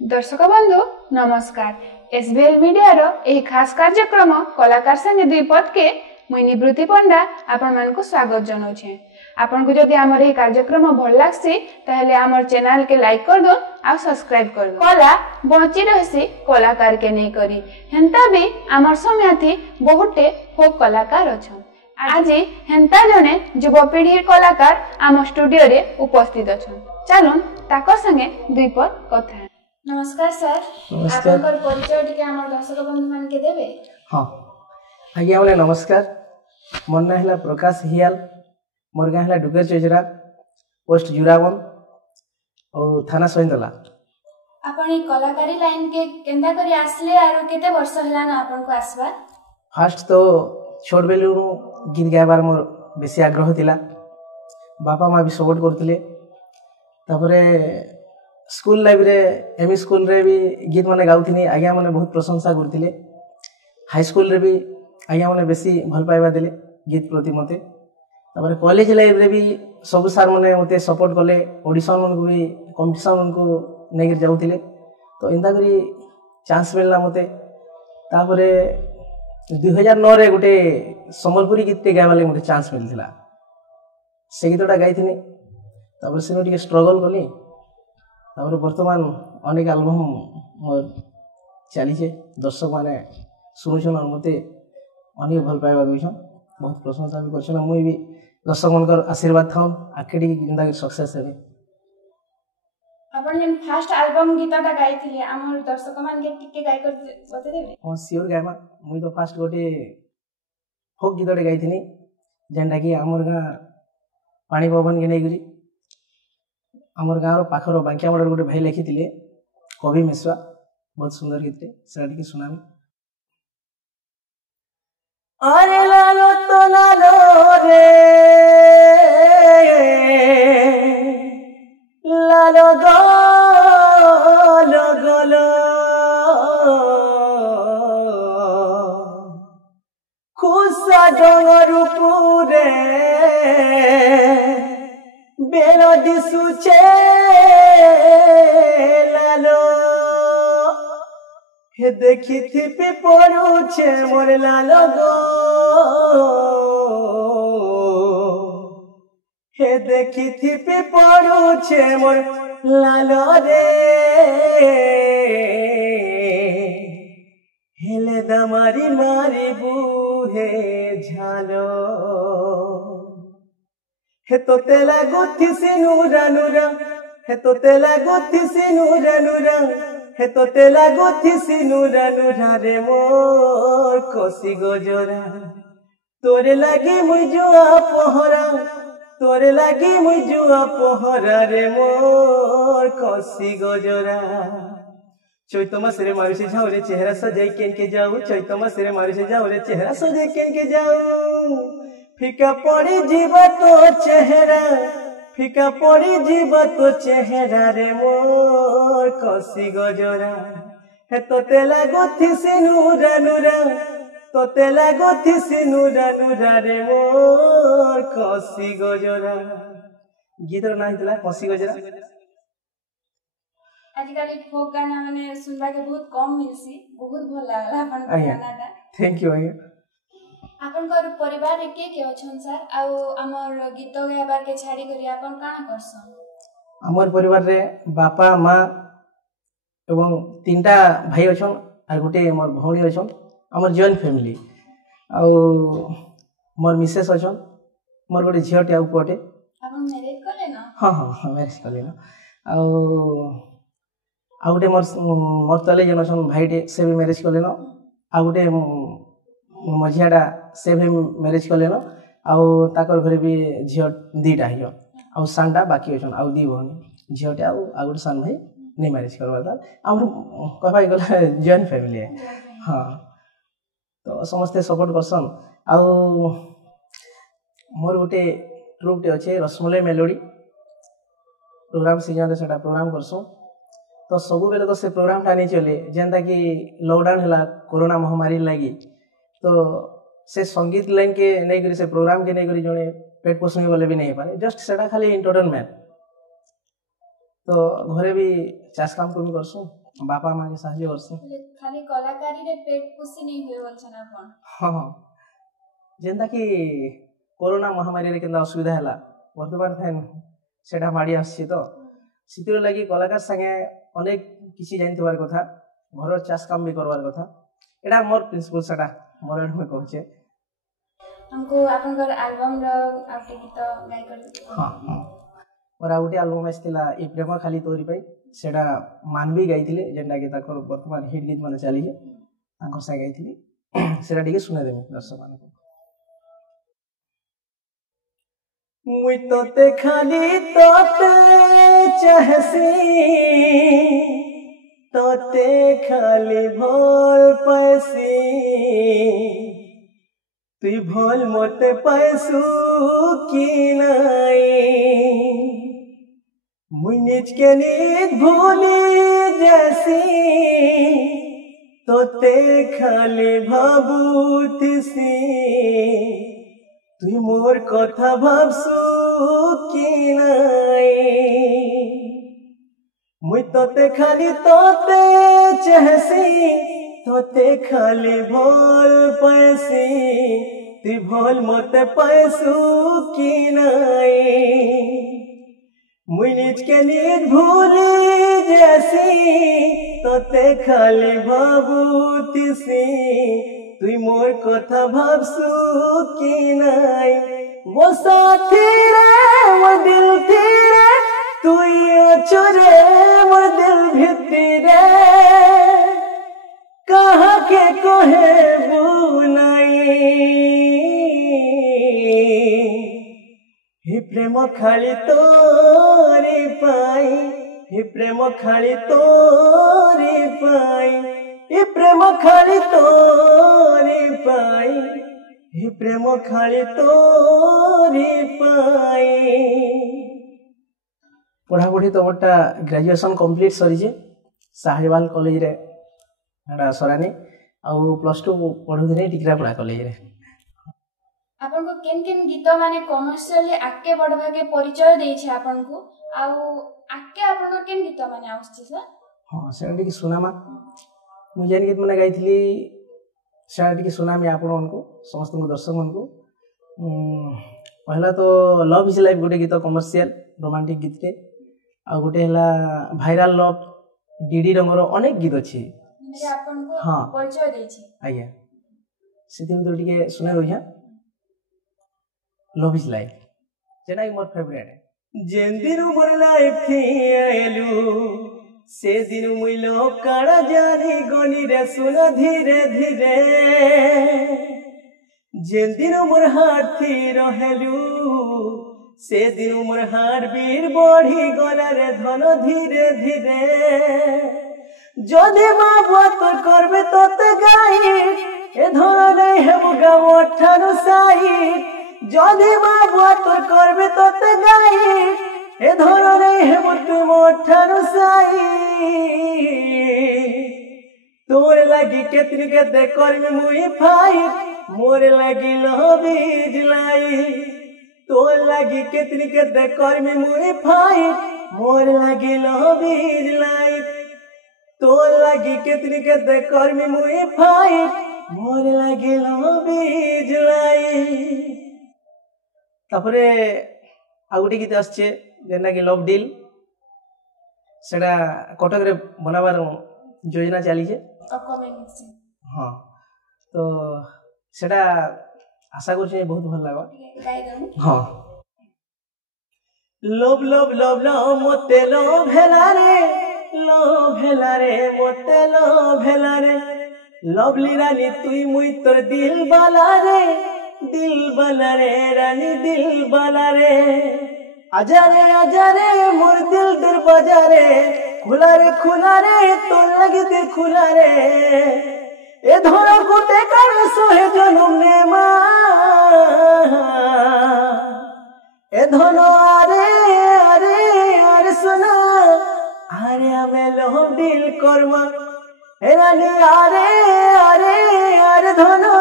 दर्शक बंधु नमस्कार। एसबीएल मीडिया रो एही खास कार्यक्रम कलाकार संगे दुई पद के मुई निवृत्ति पंडा आपण मन को स्वागत जनाउछे। आपण को जदि हमर एही कार्यक्रम भल लागसी ताहले हमर चैनल के लाइक कर दो आ सब्सक्राइब कर दो। कला बची रहसी कलाकार के नहीं करी हेंता भी हमर समयाथी बहुते फोक कलाकार अछन। आज हेंता जने युवपीढ़ी कलाकार आम स्टूडियो रे उपस्थित अछन। चलून ताकर संगे दुई पद कथा। नमस्कार सर, आपनकर परिचय टिके हमर दर्शक बंधु मान के देबे? हां आज्ञा बोले नमस्कार। मोर ना हला प्रकाश हियाल, मोर गाँ हला डुगर चेजरा, पोस्ट जुरावन और थाना सोइंदला। आपण ई कलाकारी लाइन के केंदा करी आसले आरो केते वर्ष हला ना आपण को आसबा? फास्ट तो छोट बेलु गीत गायबार मोर बेसी आग्रह थिला। बापा माँ भी सपोर्ट करथिले। तापरे स्कूल लाइफ रे एमई स्कूल रे भी गीत माने गाउथिनी, आज्ञा माने बहुत प्रशंसा करथिले। हाई स्कूल रे भी आज्ञा माने बेसी भल पाइबा देले गीत प्रति मते। तापरे कॉलेज लाइफ रे भी सब सार माने मते सपोर्ट कले। ऑडिशन मन को भी कंपटीशन मन को नेगिर जाउथिले, तो इंदा करी चांस मिलला मते। तापरे 2009 रे गोटे संबलपुरी गीत के गायबा ले मते चांस मिलथिला। से गीतटा गाइथिनी। तापरे से टिके स्ट्रगल कली। तापर वर्तमान अनेक एल्बम मोर चली छे। दर्शक माने सुनुछन और मते अनेक भल पाइबा बिछन, बहुत प्रशंसा भी करछन। मुई भी दर्शक मनकर आशीर्वाद थाउन आकेडी जिंदगी सक्सेस हेबे। आपण जेन फर्स्ट एल्बम गीतटा गाइथिले हमर दर्शक मान के टिके गाय कर बते देबे? हां सियोर गायमा। मुई तो फर्स्ट गोटे फोक गीतटे गाइथिनी, जेनटा कि हमर गाँ पानी पवन के नेगरी आमर गाँव पाखर बांकिया मडर गोटे भाई लिखिथिले कवि मिश्रा, बहुत सुंदर गीतटे सेटा टिके सुनामी। अरे लालो तो लालो रे लालो गलो गलो खुशा डोंगर पुरे बेलो दिसुचे लालो हे देखी थी पे पड़ुचे मोर लालो गो, हे देखी थी पे पड़ुचे मोर लालो रे हेले दमारी मारी बुहे झालो हे तो तेला गुथी सी नूरा नूरा, हे तो तेला गुथी सी नूरा नूरा, हे तो तेला गुथी सी नूरा नूरा रे मोर कोसी गजरा। तोरे लागी मुई जुआ पहरा, तोरे लागी मुई जुआ पहरा रे मोर कोसी गजरा। चैत मासरे मारुसे जाऊ रे चेहरा सजाई केन के जाऊ, चैत मासरे मारुसे जाऊ रे चेहरा सजाई केन के जाऊ। फिका पड़ी जीवा तो चेहरा, फिका पड़ी जीवा तो चेहरा रे मोर कोसी गजरा। हे तो तेला गुथी सी नूरा नूरा, तो तेला गुथी सी नूरा नूरा रे मोर कोसी गजरा। गीतर ना हितला कोसी गजरा। आजकल फोक गाना माने सुनबा के बहुत कम मिलसी, बहुत भल लागला आपन गानाटा। थैंक यू आज्ञा। आपनकर परिवार रे के अछन सर? आ हमर गीत गायबार के छाड़ी करी आपन काना करसन? हमर परिवार रे बापा माँ एवं तीनटा भाई अछन आ गोटे मोर भौणी अछन। हमर जॉइंट फैमिली आ मोर मिसेस अछन, मोर गोटे झियोटे आ पुअटे। आपन मैरिज करले ना? हां हां मैरिज करले ना। आ गोटे मोर तले जन अछन भाईटे से भी मैरिज करले ना। आ गोटे मझियाटा से भी मैरिज कले न। आउ ताकर घरे भी झियो दीटा हियो आउ सानटा बाकी अछन आउ दी भौणी झियोटे आउ गोटे सान भाई नहीं मैरिज करबा। हमर कहबाई गला जॉइंट फैमिली है। हां तो समस्ते सपोर्ट करसन। आउ मोर गोटे ट्रुपटे अच्छे रसमलाई मेलोडी प्रोग्राम सीजन रे सेटा प्रोग्राम करसो। तो सब बेले तो से प्रोग्राम टा नहीं चले, जेनता कि लॉकडाउन हला कोरोना महामारी लगी। तो से संगीत लाइन के नहीं करी, से प्रोग्राम के नहीं करी जने पेट पोषण बोले भी नहीं पारे, जस्ट सेटा खाली एंटरटेनमेंट। तो घरे भी चाष काम को भी करसु, बापा माँ के साहाଯ୍य करसी। खाली कलाकारी रे पेट पोषी नहीं हुए बोलछन आपण। हाँ जेंता कि कोरोना महामारी रे केंदा असुविधा हैला वर्तमान फैन सेटा माडी आसी तो सितिर लागि कलाकार संगे अनेक किसी जानथिबार कथा घर चाष काम भी करवार कथा एटा मोर प्रिंसिपल सेटा मोर में कहचे हमको आपनकर एल्बम रो आउटे गीत गाय कर। हां और आउटे एल्बम आस्तिला ई प्रेम खाली तोरी पई सेटा मानवी गाइथिले जेंटा कि ताकर वर्तमान हिट गीत माने चली है ताकर से गाइथिले सेटा टिके सुने देबे दर्शक मानको। मुई तोते खाली तोते चाहसी तोते खाली भोल पैसी तुई भोल मोते पैसू की नाई मुई निज के नीत भूली जैसी तोते खाली भाबूतिसी तुई मोर कथा भाबसू की नाई मुई तोते खाली तोते चाहसी तोते खाली भोल पैसी तुई भोल मोते पैसू की नाई मुई निज के नीत भूली जैसी तोते खाली भाबूतिसी तुई मोर कथा भाबसू की नाई वो साथी रे वो दिल थी रे तुई अछु रे वो दिल भित्ती रे कहा के कोहे बुनाई ही प्रेम खाली तोरी पाई ही प्रेम खाली तोरी पाई ही प्रेम खाली तोरी पाई ही प्रेम खाली तोरी पाई। पढ़ापढ़ी तो मोटा ग्रेजुएशन कंप्लीट सरीजे साहिवाल कॉलेज रे एटा सरानी आउ +2 पढुथिने टिकरापड़ा कॉलेज रे। आपन को केन केन गीत माने कमर्शियली आके बढ़वा के परिचय देइ छै आपन को आउ आके आपन को केन गीत माने आउछि सर। हां सेटा कि सुनामा मु जेन गीत माने गाइथिली सेटा कि सुनामी आपन को समस्त को दर्शक मन को पहला तो लव इज लाइफ गोटे गीत कमर्शियल रोमांटिक गीत के आ गोटे हला वायरल लव डीडी रंगर अनेक गीत अछि जे आपन को परिचय देइ छै आज्ञा सेति तो टिके सुने रोइहा लव इज लाइफ जेना मोर फेवरेट जेन दिन मोर लाइफ थी आइलु से दिन मुई लो काड़ा जानी गनी रे सुन धीरे धीरे जेन दिन मोर हाथ थी रहेलु से दिन मोर हार बीर बढ़ी गला रे धन धीरे धीरे जदि बाबा तो करबे तोते गाई ए धन नहीं है मुगा मोठानु साई जदि बाबा तो करबे तोते गाई ए धन नहीं है मुते मोठानु साई तोर लगी केतनी केते करबे मुई फाई मोर लगी लबीज लाई तोर लगी केतनी केते करबे मुई फाई मोर लगी लबीज लाई तोर लगी केतनी केते करबे मुई फाई मोर लगी लबीज लाई। तापरे आ गोटे गीत आछे जेना कि लव डील सेटा कटक रे बनाबार योजना चली छे अपकमिंग। हां तो सेटा आशा करछे बहुत भल लागो गाय दम। हां लव लव लव लव मोते लव भेला रे मोते लव भेला रे लवली रानी तुई मुई तोर दिल बाला रे रानी दिल बाला रे आजा रे मोर दिल दरवाजा रे खुला रे तो लगे दे खुला रे ए धोरा कोटे कर सोहे जनम ने मा ए धनो अरे सुना अरे हमें लव डील करमा ए रानी अरे धनो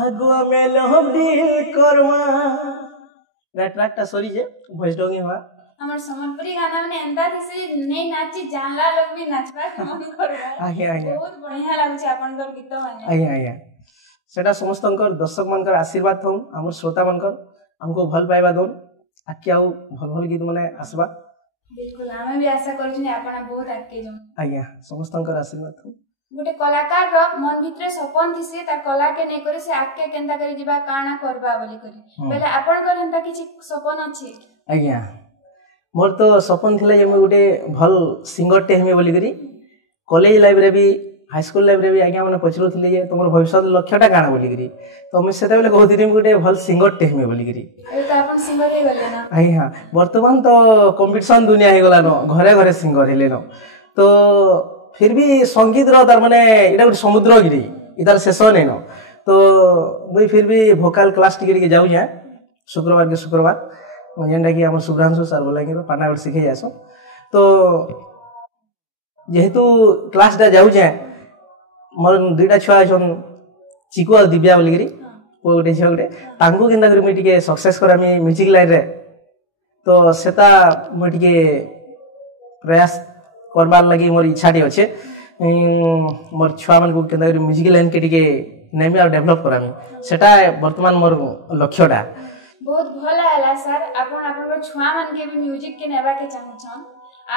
आगु हमें लव डील करमा ट्रैकटा सरी जे भॉइस डोंगी हुआ हमर सम्बलपुरी गाना माने एंदा से नहीं नाची जानला लोग भी नाचबा मन करबा आज्ञा आज्ञा बहुत बढ़िया लागुଛି आपनकर गीत माने आज्ञा आज्ञा सेटा समस्तंकर दर्शक मनकर आशीर्वाद थौ हमर श्रोता मनकर हमको भल पाइबा दोन आके आउ भल भल गीत माने आसबा बिल्कुल हमें भी आशा करू आपन बहुत आके जो आज्ञा समस्तंकर आशीर्वाद थौ गोटे कलाकार रो मन भितरे सपन दिसे ता कला के नै करे से आके केंता करी दिबा काना करबा बोली करी पहले आपन कर एंता किछि सपन अछि आज्ञा मोर तो सपन थिला जे मैं गोटे भल सिंगर टे हेमे बोली करी कॉलेज लाइफ रे भी हाई स्कूल लाइफ रे भी आज्ञा माने पछरुथिले जे तमर भविष्य लक्ष्यटा काना बोली करी तो मैं सेते बेले कहथिरि गोटे भल सिंगर टे हेमे बोली करी ए त आपन सिंगर हे गले ना आज्ञा वर्तमान तो कंपटीशन दुनिया हे गला न घरे घरे सिंगर हेले न तो फिर भी संगीत रो तार माने इटा गोटे समुद्र गिरी इधर शेष नै न तो मुई फिर भी वोकल क्लास टिके जाऊ जा शुक्रवार के शुक्रवार जेनटा कि हमर सुब्रहांशु सर बोलांगे पानागढ़ सिखे जासो तो जेहेतु क्लास टा जाऊ जा मोर दुईटा छुआ छन चिकू और दिव्या बोलिगिरी वो गोटे झियो गोटे तांको केनता करी मुई टिके सक्सेस करामी म्यूजिक लाइन रे तो सेता मुई टिके प्रयास करबार लगी मोर इच्छा टी अच्छे मोर छुआ मन को केनता करी म्यूजिक लाइन के टिके नेमी और डेवलप करामी सेटा वर्तमान मोर लक्ष्यटा बहुत भला हला सर आपन आपन छुआ मन के भी म्यूजिक के नेबा के चाहू छन आ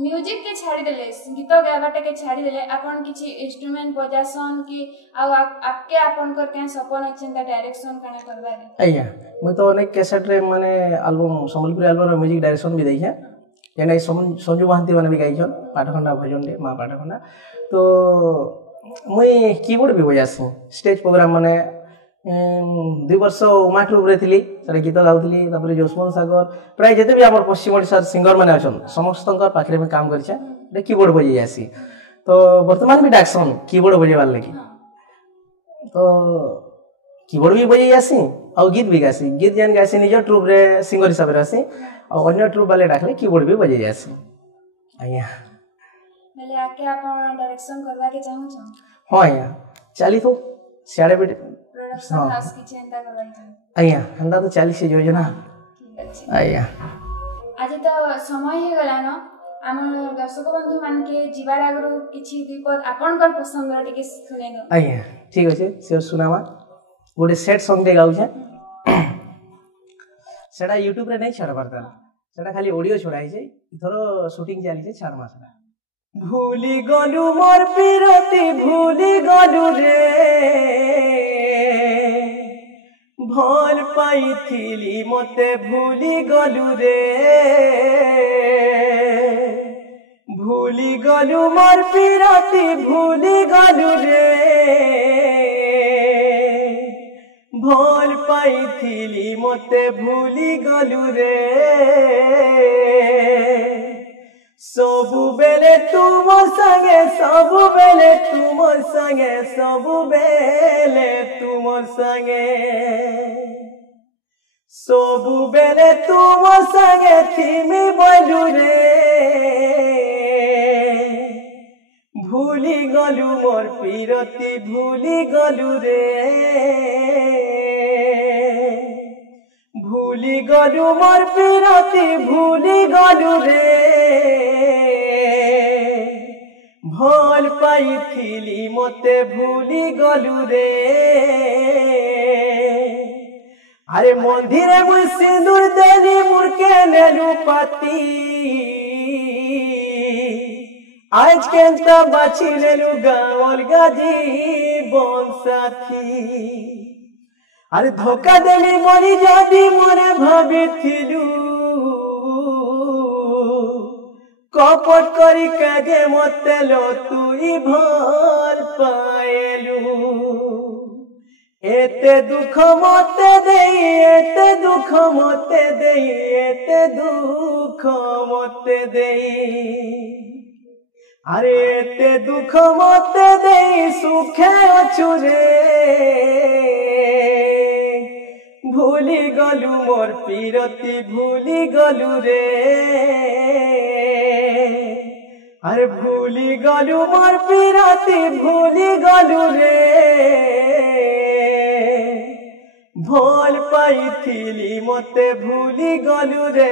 म्यूजिक के छाड़ी देले गीत गावाटे के छाड़ी देले आपन किछि इंस्ट्रूमेंट बजासन की आ आपके आपन कर के सपन अछन डायरेक्शन कने करबा रे आज्ञा मैं तो अनेक कैसेट रे माने एल्बम संबलपुरी एल्बम रे म्यूजिक डायरेक्शन भी देखिया जेना संजू महांती माने भी गाइछन पाठखंडा भजन रे मां पाठखंडा तो मुई कीबोर्ड भी बजासी स्टेज प्रोग्राम माने 2 वर्ष उमा ट्रूप रे थिली सरे गीत गाउथली तापर जोसमन सागर प्राय जते भी हमर पश्चिम ओडिसा सिंगर माने अछन समस्तंकर पाखरे में काम करछे दे कीबोर्ड बजाई आसी तो वर्तमान भी डाक्सन कीबोर्ड बजेबार लगी तो कीबोर्ड भी बजाई आसी और गीत भी गासी गीत जान गासी निज ट्रूप रे सिंगर हिसाब रे आसी और अन्य ट्रूप वाले डाकले कीबोर्ड भी बजाई आसी आया मेले आके आपन डायरेक्शन करबा के चाहू छ हां आया चली तो सियाड़े भी प्रोडक्शन हाउस की चिंता करबाई छ आया हंदा तो 40 योजना ठीक अछि आया आज तो समय हे गला न हमर दर्शक बंधु मान के जीवार आगरो किछि विपद आपन कर पसंद रे के सुने न आया ठीक अछि से सुनावा गोटे सेट सॉन्ग दे गाउ छ सेटा YouTube रे नै छाड़ परता सेटा खाली ऑडियो छोड़ाई छै इथरो शूटिंग चाली छै छाड़ मासरा भूली गलु मोर पिरती भूली गलु रे भल पाइथिली मते भूली गलु रे भूली गलु मोर पिरती भूली गलु रे भल पाइथिली मते भूली गलु रे सबु बेले तुम संगे सबु बेले तुम संगे सबु बेले तुम संगे सबु बेले तुम संगे थिमी बोलु रे भूली गलु मोर पिरती भूली गलु रे भूली गलु मोर पिरती भूली गलु रे भल पाइथिली मते भूली गलु रे अरे मंदिरे मुई सिंदूर देली मुरके नेलु पाती आज केंता बाछी लेलु गावल गाजी बन साथी अरे धोखा देली मरी जादी मोरे भाबिथिलु कपट करी काजे मते लो तुई भल पाएलु एते दुख मते देई एते दुख मते देई एते दुख मते देई अरे एते दुख मते देई सुखे अछु रे भूली गलु मोर पिरती भूली गलु रे अरे भूली गलु मोर पिरती भूली गलु रे ଭଲ ପାଇଥିଲି ମତେ ଭୁଲି ଗଲୁ ରେ